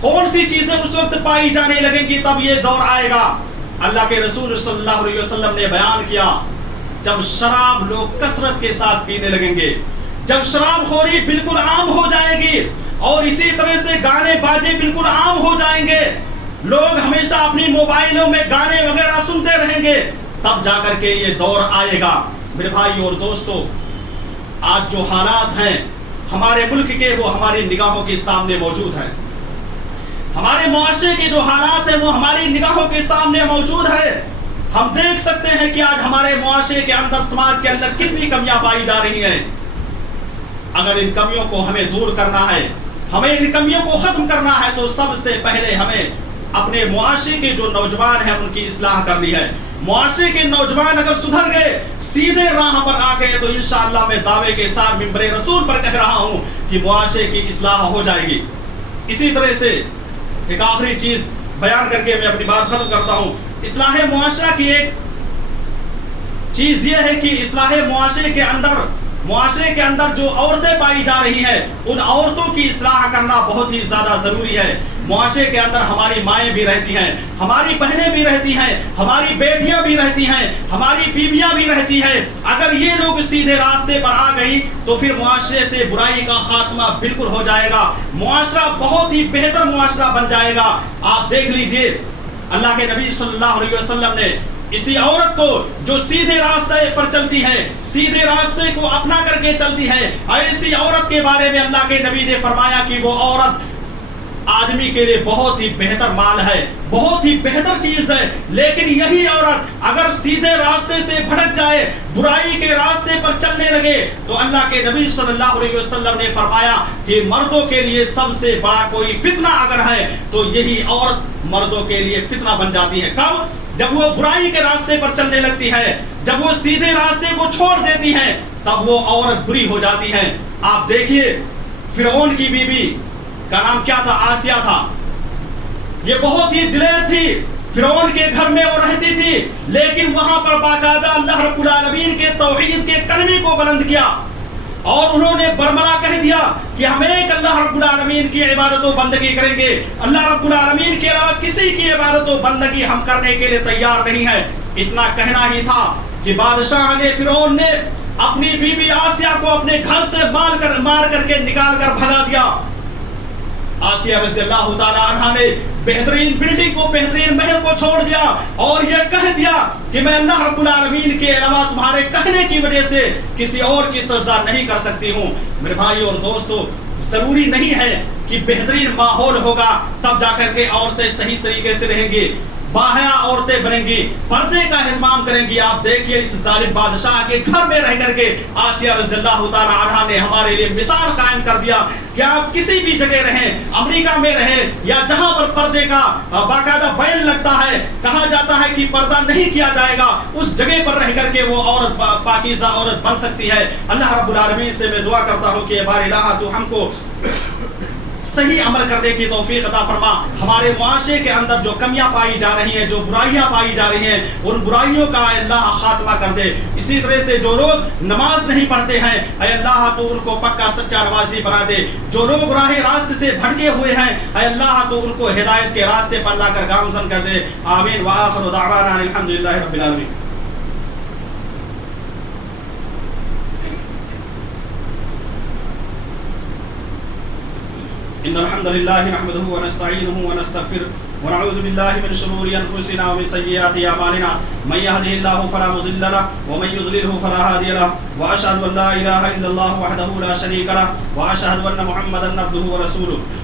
کون سی چیزیں اس وقت پائی جانے لگیں گی تب یہ دور آئے گا؟ اللہ کے رسول صلی اللہ علیہ وسلم نے بیان کیا، جب شراب لوگ کثرت کے ساتھ پینے لگیں گے، جب شراب خوری بالکل عام ہو جائے گی، اور اسی طرح سے گانے باجے بالکل عام ہو جائیں گے، لوگ ہمیشہ اپنی موبائلوں میں گانے وغیرہ سنتے رہیں گے، تب جا کر کے یہ دور آئے گا۔ میرے بھائی اور دوستو، آج جو حالات ہیں ہمارے ملک کے، وہ ہماری نگاہوں کے سامنے موجود ہیں۔ ہمارے معاشرے کے جو حالات ہیں وہ ہماری نگاہوں کے سامنے موجود ہے۔ ہم دیکھ سکتے ہیں کہ آج ہمارے معاشرے کے اندر، سماج کے اندر کتنی کمیاں پائی جا رہی ہیں۔ اگر ان کمیوں کو ہمیں دور کرنا ہے، ہمیں ان کمیوں کو ختم کرنا ہے، تو سب سے پہلے ہمیں اپنے معاشرے کے جو نوجوان ہیں ان کی اصلاح کرنی ہے۔ معاشرے کے نوجوان اگر سدھر گئے، سیدھے راہ پر آ گئے، تو انشاءاللہ میں دعوے کے ساتھ منبر رسول پر کہہ رہا ہوں کہ معاشرے کی اصلاح ہو جائے گی۔ اسی طرح سے ایک آخری چیز بیان کر کے میں اپنی بات ختم کرتا ہوں۔ اصلاح معاشرہ کی ایک چیز یہ ہے کہ اصلاح معاشرے کے اندر جو عورتیں پائی جا رہی ہیں، ان عورتوں کی اصلاح کرنا بہت ہی زیادہ ضروری ہے۔ معاشرے کے اندر ہماری مائیں بھی رہتی ہیں، ہماری بہنیں بھی رہتی ہیں، ہماری بیٹیاں بھی رہتی ہیں، ہماری بیویاں بھی رہتی ہیں۔ اگر یہ لوگ سیدھے راستے پر آ گئی تو پھر معاشرے سے برائی کا خاتمہ بالکل ہو جائے گا، معاشرہ بہت ہی بہتر معاشرہ بن جائے گا۔ آپ دیکھ لیجئے، اللہ کے نبی صلی اللہ علیہ وسلم نے اسی عورت کو جو سیدھے راستے پر چلتی ہے، سیدھے راستے کو اپنا کر کے چلتی ہے، ایسی عورت کے بارے میں اللہ کے نبی نے فرمایا کہ وہ عورت آدمی کے لیے بہت ہی بہتر مال ہے، بہت ہی بہتر چیز ہے۔ لیکن یہی عورت اگر سیدھے راستے سے بھٹک جائے، برائی کے راستے پر چلنے لگے، تو اللہ کے نبی صلی اللہ علیہ وسلم نے فرمایا کہ مردوں کے لیے سب سے بڑا کوئی فتنہ اگر ہے تو یہی عورت مردوں کے لیے فتنہ بن جاتی ہے۔ کب؟ جب وہ برائی کے راستے پر چلنے لگتی ہے، جب وہ سیدھے راستے کو چھوڑ دیتی ہے، تب وہ عورت بری ہو جاتی ہے۔ آپ دیکھیے، فرعون کی بیوی کا نام کیا تھا؟ آسیہ تھا۔ یہ بہت ہی دلیر تھی، فرعون کے گھر میں وہ رہتی تھی، لیکن وہاں پر باقاعدہ اللہ رب العالمین کے توحید کے کلمے کو بلند کیا، اور انہوں نے برملا کہہ دیا کہ ہم ایک اللہ رب العالمین کی عبادت و بندگی کریں گے، اللہ رب العالمین کے علاوہ کسی کی عبادت و بندگی ہم کرنے کے لیے تیار نہیں ہے۔ اتنا کہنا ہی تھا کہ بادشاہ نے، فرعون نے اپنی بیوی آسیہ کو اپنے گھر سے مار کر کے نکال کر بھگا دیا۔ آسیہ رضی اللہ تعالی عنہا نے بہترین بلڈنگ کو، بہترین محل کو چھوڑ دیا اور یہ کہہ دیا کہ میں اللہ رب العالمین کے علاوہ تمہارے کہنے کی وجہ سے کسی اور کی سجدہ نہیں کر سکتی ہوں۔ میرے بھائی اور دوستو، ضروری نہیں ہے کہ بہترین ماحول ہوگا تب جا کر کے عورتیں صحیح طریقے سے رہیں گی۔ باحیا عورتیں بنیں گی، پردے کا اہتمام کریں گی۔ آپ دیکھیے اس ظالم بادشاہ کے گھر میں رہ کر کے آسیہ رضی اللہ تعالی عنہا نے ہمارے لیے مثال قائم کر دیا کہ آپ کسی بھی جگہ رہیں، امریکہ میں رہیں یا جہاں پر پردے کا باقاعدہ بیان لگتا ہے، کہا جاتا ہے کہ پردہ نہیں کیا جائے گا، اس جگہ پر رہ کر کے وہ عورت پاکیزہ عورت بن سکتی ہے۔ اللہ رب العالمین سے میں دعا کرتا ہوں کہ بار الہ تو ہم کو صحیح عمل کرنے کی توفیق عطا فرما۔ ہمارے معاشرے کے اندر جو کمیاں پائی جا رہی ہیں، جو برائیاں پائی جا رہی ہیں، ان برائیوں کا اے اللہ خاتمہ کر دے۔ اسی طرح سے جو لوگ نماز نہیں پڑھتے ہیں اے اللہ تو ان کو پکا سچا نمازی بنا دے۔ جو لوگ راہ راست سے بھٹکے ہوئے ہیں اے اللہ تو ان کو ہدایت کے راستے پر لا کر گامزن کر دے۔ آمین وآخر دعوانا الحمدللہ رب العالمین۔ إن الحمد لله نحمده ونستعينه ونستغفره ونعوذ بالله من شرور أنفسنا ومن سيئات أعمالنا من يهده الله فلا مضل له ومن يضلله فلا هادي له وأشهد أن لا إله إلا الله وحده لا شريك له وأشهد أن محمدا عبده ورسوله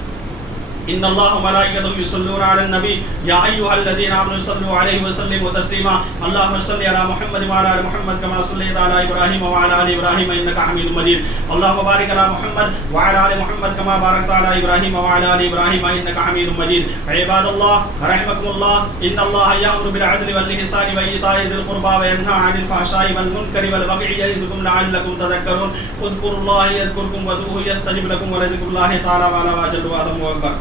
إن الله وملائكته يصلون على النبي يا أيها الذين آمنوا صلوا عليه وسلموا تسليما اللهم صل على محمد وعلى آل محمد كما صليت على إبراهيم وعلى آل إبراهيم إنك حميد مجيد اللهم بارك على محمد وعلى آل محمد كما باركت على إبراهيم وعلى آل إبراهيم إنك حميد مجيد عباد الله رحمكم الله إن الله يأمر بالعدل والإحسان وإيتاء ذي القربى وينهى عن الفحشاء والمنكر والبغي يعظكم لعلكم تذكرون اذكروا الله يذكركم وادعوه يستجب لكم ولذكر الله تعالى أعلى وأجل وأعظم وأكبر